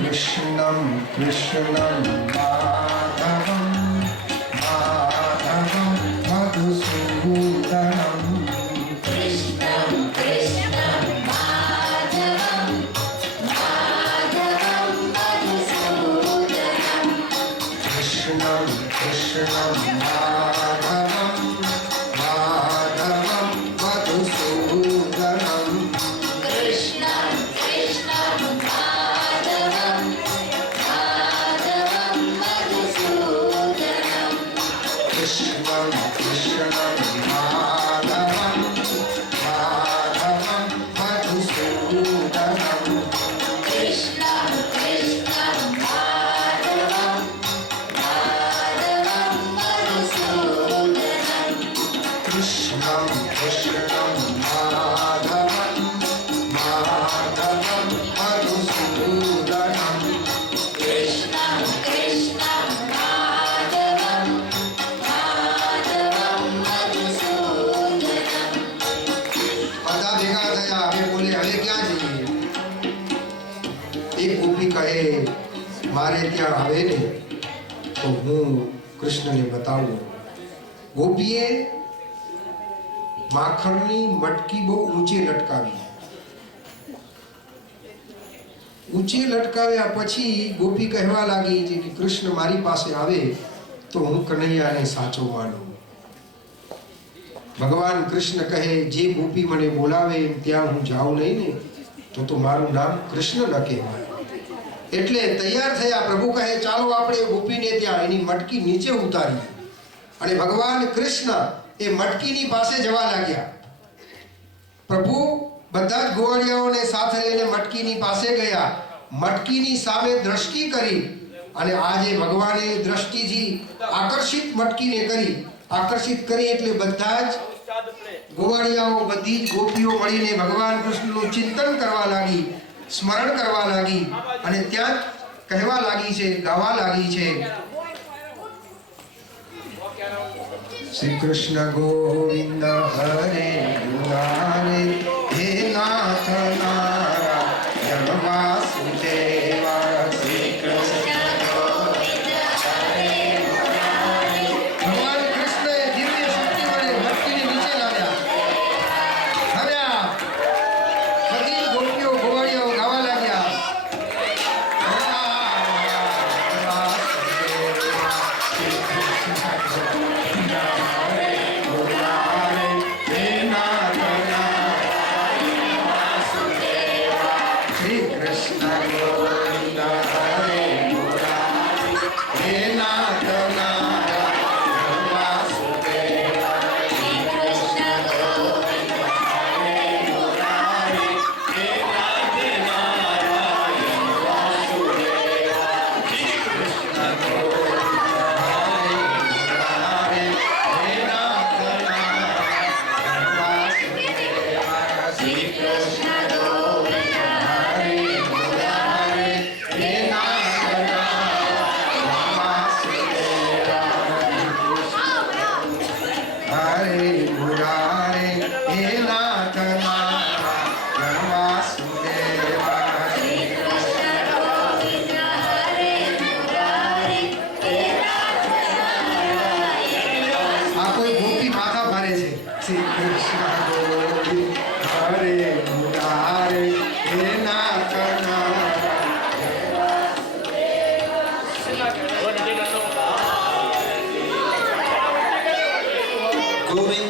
कृष्णं कृष्णं माधवं माधवं मधुसूदनं कृष्णं कृष्णं माधवं माधवं मधुसूदनं कृष्णं कृष्णं माधवं माधवं मधुसूदनं कृष्णं कृष्णं माधवं माधवं मधुसूदनं कृष्णं कृष्णं माधवं माधवं मधुसूदनं कृष्णं कृष्णं माधवं माधवं मधुसूदनं कृष्णं कृष्णं माधवं माधवं मधुसूदनं कृष्णं कृष्णं माधवं माधवं मधुसूदनं બધા ભેગા થયા હવે બોલે હવે ક્યાં જઈએ એક ગોપી કહે મારે ત્યાં આવે ને તો હું કૃષ્ણને બતાવું ગોપીએ માખણની મટકી બહુ ઊંચે લટકાવી ઊંચે લટકાવ્યા પછી ગોપી કહેવા લાગી કે કૃષ્ણ મારી પાસે આવે તો હું કનૈયાને સાચો માનું ભગવાન કૃષ્ણ કહે જે ગોપી મને બોલાવે ત્યાં હું જાઉં નહીં ને તો મારું નામ કૃષ્ણ ન કહેવાય એટલે તૈયાર થયા પ્રભુ કહે ચાલો આપણે ગોપીને ત્યાં એની મટકી નીચે ઉતારીએ અને ભગવાન કૃષ્ણ એ મટકીની પાસે જવા લાગ્યા પ્રભુ બધા જ ગોવાળિયાઓને સાથે લઈને મટકીની પાસે ગયા મટકીની સામે દ્રષ્ટિ કરી અને આજે ભગવાને દ્રષ્ટિથી આકર્ષિત મટકીને કરી આકર્ષિત કરી એટલે બધા જ ગોવાળિયાઓ બધી જ ગોપીઓ મળીને ભગવાન કૃષ્ણનું ચિંતન કરવા લાગી સ્મરણ કરવા લાગી અને ત્યાં કહેવા લાગી છે ગાવા લાગી છે શ્રી કૃષ્ણ ગોવિંદ હરે મુરારે હે નાથ નારાયણ વાસુદેવા શ્રી કૃષ્ણ ગોવિંદ હરે મુરારે ભગવાન કૃષ્ણએ દિવ્ય શક્તિ વડે મટકીને નીચે લાવ્યા બધી ગોપીઓ ગોવાળિયાઓ ગાવા લાગ્યા ગોવિંદ